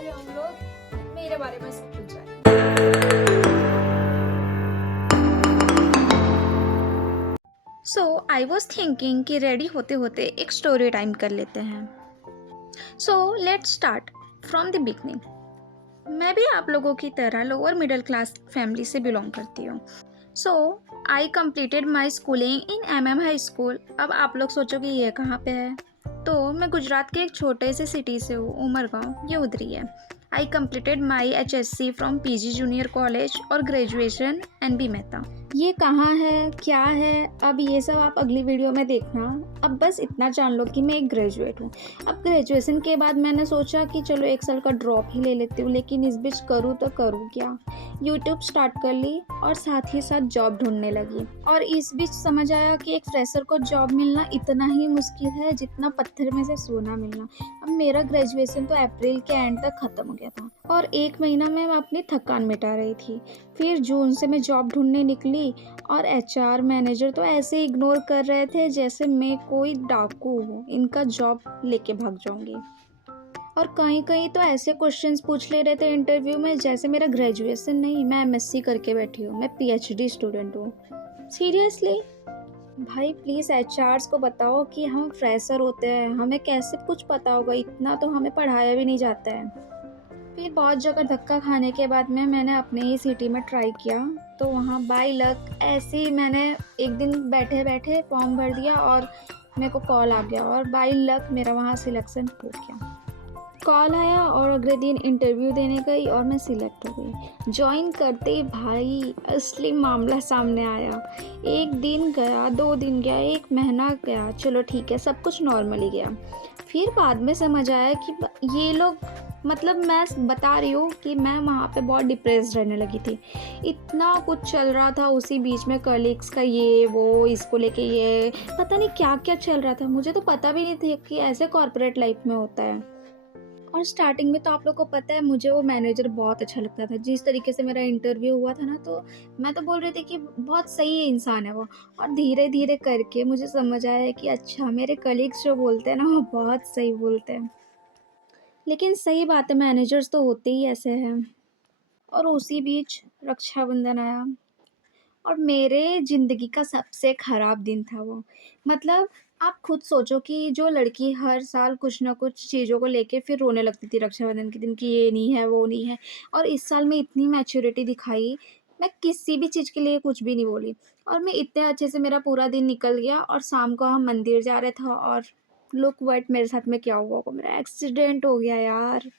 आज हम लोग मेरे बारे में सब कुछ जानेंगे। सो आई वॉज थिंकिंग कि रेडी होते होते एक स्टोरी टाइम कर लेते हैं। So let's start from the beginning. मैं भी आप लोगों की तरह लोअर मिडिल क्लास फैमिली से बिलोंग करती हूँ। So I completed my schooling in MM high school. अब आप लोग सोचो कि ये कहाँ पे है, तो मैं गुजरात के एक छोटे से सिटी से हूँ, उमरगांव, ये उधर ही है। आई completed my HSC from PG junior college और ग्रेजुएशन NB मेहता। ये कहाँ है, क्या है, अब ये सब आप अगली वीडियो में देखना। अब बस इतना जान लो कि मैं एक ग्रेजुएट हूँ। अब ग्रेजुएशन के बाद मैंने सोचा कि चलो 1 साल का ड्रॉप ही ले लेती हूँ, लेकिन इस बीच करूँ तो करूँ क्या। यूट्यूब स्टार्ट कर ली और साथ ही साथ जॉब ढूंढने लगी। और इस बीच समझ आया कि एक फ्रेशर को जॉब मिलना इतना ही मुश्किल है जितना पत्थर में से सोना मिलना। अब मेरा ग्रेजुएशन तो अप्रैल के एंड तक ख़त्म हो गया था और 1 महीना में मैं अपनी थकान मिटा रही थी। फिर जून से मैं जॉब ढूंढने निकली और HR मैनेजर तो ऐसे इग्नोर कर रहे थे जैसे मैं कोई डाकू हूँ, इनका जॉब लेके भाग जाऊंगी। और कहीं कहीं तो ऐसे क्वेश्चंस पूछ ले रहे थे इंटरव्यू में जैसे मेरा ग्रेजुएशन नहीं, मैं MSc करके बैठी हूँ, मैं PhD स्टूडेंट हूँ। सीरियसली भाई, प्लीज़ HRs को बताओ कि हम फ्रेशर होते हैं, हमें कैसे कुछ पता होगा, इतना तो हमें पढ़ाया भी नहीं जाता है। फिर बहुत जगह धक्का खाने के बाद में मैंने अपने ही सिटी में ट्राई किया, तो वहाँ बाय लक ऐसे ही मैंने एक दिन बैठे बैठे फॉर्म भर दिया और मेरे को कॉल आ गया और बाय लक मेरा वहाँ सिलेक्शन हो गया। कॉल आया और अगले दिन इंटरव्यू देने गई और मैं सिलेक्ट हो गई। ज्वाइन करते ही भाई असली मामला सामने आया। 1 दिन गया, 2 दिन गया, 1 महीना गया, चलो ठीक है, सब कुछ नॉर्मली गया। फिर बाद में समझ आया कि ये लोग, मतलब मैं बता रही हूँ कि मैं वहाँ पे बहुत डिप्रेस्ड रहने लगी थी। इतना कुछ चल रहा था उसी बीच में, कलीग्स का ये वो, इसको लेके ये पता नहीं क्या क्या चल रहा था, मुझे तो पता भी नहीं था कि ऐसे कॉर्पोरेट लाइफ में होता है। और स्टार्टिंग में तो आप लोग को पता है मुझे वो मैनेजर बहुत अच्छा लगता था। जिस तरीके से मेरा इंटरव्यू हुआ था ना, तो मैं तो बोल रही थी कि बहुत सही इंसान है वो। और धीरे धीरे करके मुझे समझ आया कि अच्छा, मेरे कलीग्स जो बोलते हैं ना वो बहुत सही बोलते हैं। लेकिन सही बात है, मैनेजर्स तो होते ही ऐसे हैं। और उसी बीच रक्षाबंधन आया और मेरे ज़िंदगी का सबसे ख़राब दिन था वो। मतलब आप खुद सोचो कि जो लड़की हर साल कुछ ना कुछ चीज़ों को लेके फिर रोने लगती थी रक्षाबंधन के दिन कि ये नहीं है, वो नहीं है, और इस साल मैं इतनी मैच्योरिटी दिखाई, मैं किसी भी चीज़ के लिए कुछ भी नहीं बोली। और मैं इतने अच्छे से, मेरा पूरा दिन निकल गया और शाम को हम मंदिर जा रहे थे और लुक व्हाट मेरे साथ में क्या हुआ होगा, मेरा एक्सीडेंट हो गया यार।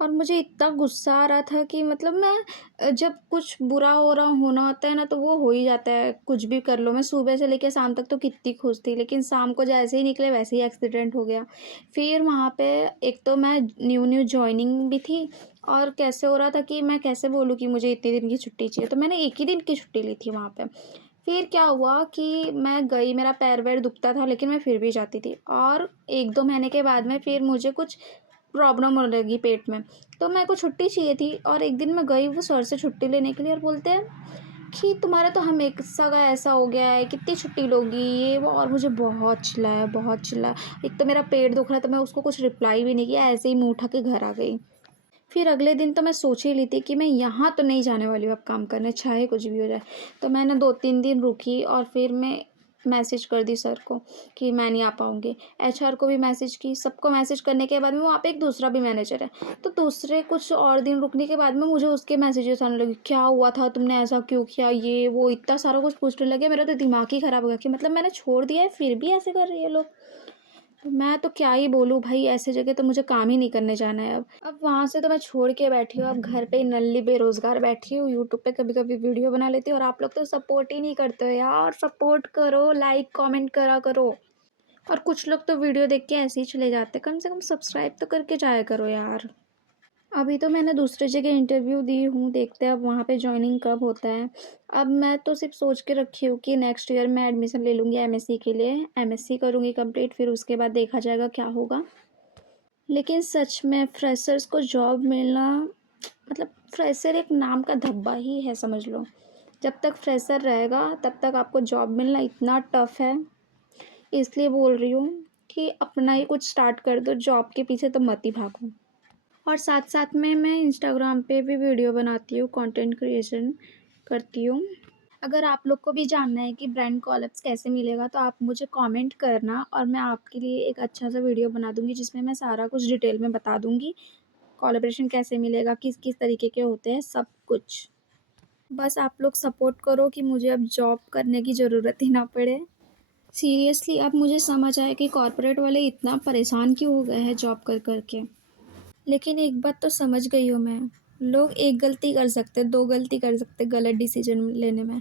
और मुझे इतना गुस्सा आ रहा था कि मतलब मैं जब कुछ बुरा हो रहा होना होता है ना, तो वो हो ही जाता है, कुछ भी कर लो। मैं सुबह से लेकर शाम तक तो कितनी खुश थी, लेकिन शाम को जैसे ही निकले वैसे ही एक्सीडेंट हो गया। फिर वहाँ पे एक तो मैं न्यू न्यू जॉइनिंग भी थी और कैसे हो रहा था कि मैं कैसे बोलूँ कि मुझे इतने दिन की छुट्टी चाहिए, तो मैंने 1 ही दिन की छुट्टी ली थी वहाँ पे। फिर क्या हुआ कि मैं गई, मेरा पैर वैर दुखता था लेकिन मैं फिर भी जाती थी, और 1-2 महीने के बाद में फिर मुझे कुछ प्रॉब्लम होने लगी पेट में, तो मेरे को छुट्टी चाहिए थी। और एक दिन मैं गई वो सर से छुट्टी लेने के लिए और बोलते हैं कि तुम्हारा तो हमेशा का ऐसा हो गया है, कितनी छुट्टी लोगी, ये वो। और मुझे बहुत चिल्लाया, बहुत चिल्लाया। एक तो मेरा पेट दुख रहा था, मैं उसको कुछ रिप्लाई भी नहीं किया, ऐसे ही मुँह उठा के घर आ गई। फिर अगले दिन तो मैं सोच ही ली थी कि मैं यहाँ तो नहीं जाने वाली हूँ अब काम करने, चाहे कुछ भी हो जाए। तो मैंने 2-3 दिन रुकी और फिर मैं मैसेज कर दी सर को कि मैं नहीं आ पाऊँगी। HR को भी मैसेज की, सबको मैसेज करने के बाद में वहाँ पे एक दूसरा भी मैनेजर है। तो दूसरे कुछ और दिन रुकने के बाद में मुझे उसके मैसेजेस आने लगे, क्या हुआ था, तुमने ऐसा क्यों किया, ये वो, इतना सारा कुछ पूछने लगे। मेरा तो दिमाग ही ख़राब हो गया कि मतलब मैंने छोड़ दिया है फिर भी ऐसे कर रही है लोग। तो मैं तो क्या ही बोलूँ भाई, ऐसी जगह तो मुझे काम ही नहीं करने जाना है अब। वहाँ से तो मैं छोड़ के बैठी हूँ, अब घर पे ही नल्ली बेरोज़गार बैठी हूँ, यूट्यूब पे कभी-कभी वीडियो बना लेती हूँ। और आप लोग तो सपोर्ट ही नहीं करते हो यार, सपोर्ट करो, लाइक कमेंट करा करो। और कुछ लोग तो वीडियो देख के ऐसे ही चले जाते हैं, कम से कम सब्सक्राइब तो करके जाया करो यार। अभी तो मैंने दूसरी जगह इंटरव्यू दी हूँ, देखते हैं अब वहाँ पे जॉइनिंग कब होता है। अब मैं तो सिर्फ सोच के रखी हूँ कि नेक्स्ट ईयर मैं एडमिशन ले लूँगी MSc के लिए, MSc करूँगी कंप्लीट, फिर उसके बाद देखा जाएगा क्या होगा। लेकिन सच में फ्रेशर्स को जॉब मिलना, मतलब फ्रेशर एक नाम का धब्बा ही है समझ लो। जब तक फ्रेशर रहेगा तब तक आपको जॉब मिलना इतना टफ है। इसलिए बोल रही हूँ कि अपना ही कुछ स्टार्ट कर दो, जॉब के पीछे तो मत ही भागो। और साथ साथ में मैं इंस्टाग्राम पे भी वीडियो बनाती हूँ, कंटेंट क्रिएशन करती हूँ। अगर आप लोग को भी जानना है कि ब्रांड कोलैब्स कैसे मिलेगा तो आप मुझे कमेंट करना और मैं आपके लिए एक अच्छा सा वीडियो बना दूँगी जिसमें मैं सारा कुछ डिटेल में बता दूँगी। कोलैबोरेशन कैसे मिलेगा, किस-किस तरीके के होते हैं, सब कुछ। बस आप लोग सपोर्ट करो कि मुझे अब जॉब करने की ज़रूरत ही ना पड़े। सीरियसली अब मुझे समझ आया कि कॉर्पोरेट वाले इतना परेशान क्यों हो गए हैं जॉब कर के। लेकिन एक बात तो समझ गई हूँ मैं, लोग एक गलती कर सकते, 2 गलती कर सकते गलत डिसीज़न लेने में,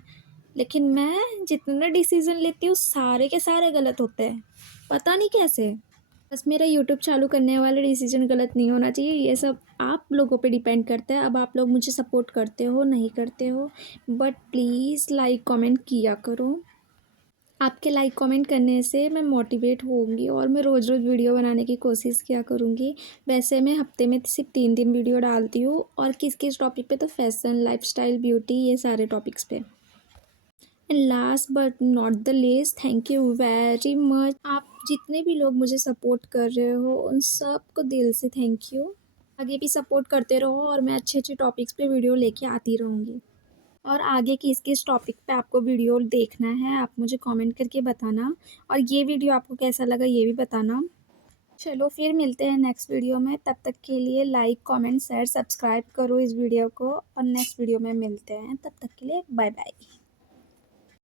लेकिन मैं जितने डिसीज़न लेती हूँ सारे के सारे गलत होते हैं, पता नहीं कैसे? बस मेरा यूट्यूब चालू करने वाला डिसीज़न गलत नहीं होना चाहिए, ये सब आप लोगों पे डिपेंड करता है। अब आप लोग मुझे सपोर्ट करते हो, नहीं करते हो, बट प्लीज़ लाइक कमेंट किया करो। आपके लाइक कमेंट करने से मैं मोटिवेट होऊंगी और मैं रोज़ रोज़ वीडियो बनाने की कोशिश किया करूँगी। वैसे मैं हफ्ते में सिर्फ 3 वीडियो डालती हूँ और किस किस टॉपिक पे, तो फैशन, लाइफस्टाइल, ब्यूटी, ये सारे टॉपिक्स पे। And last but not the least, thank you very much. आप जितने भी लोग मुझे सपोर्ट कर रहे हो उन सब को दिल से थैंक यू। आगे भी सपोर्ट करते रहो और मैं अच्छे अच्छे टॉपिक्स पे वीडियो लेके आती रहूँगी। और आगे किस टॉपिक पे आपको वीडियो देखना है आप मुझे कमेंट करके बताना और ये वीडियो आपको कैसा लगा ये भी बताना। चलो फिर मिलते हैं नेक्स्ट वीडियो में, तब तक के लिए लाइक कमेंट शेयर सब्सक्राइब करो इस वीडियो को और नेक्स्ट वीडियो में मिलते हैं, तब तक के लिए बाय बाय।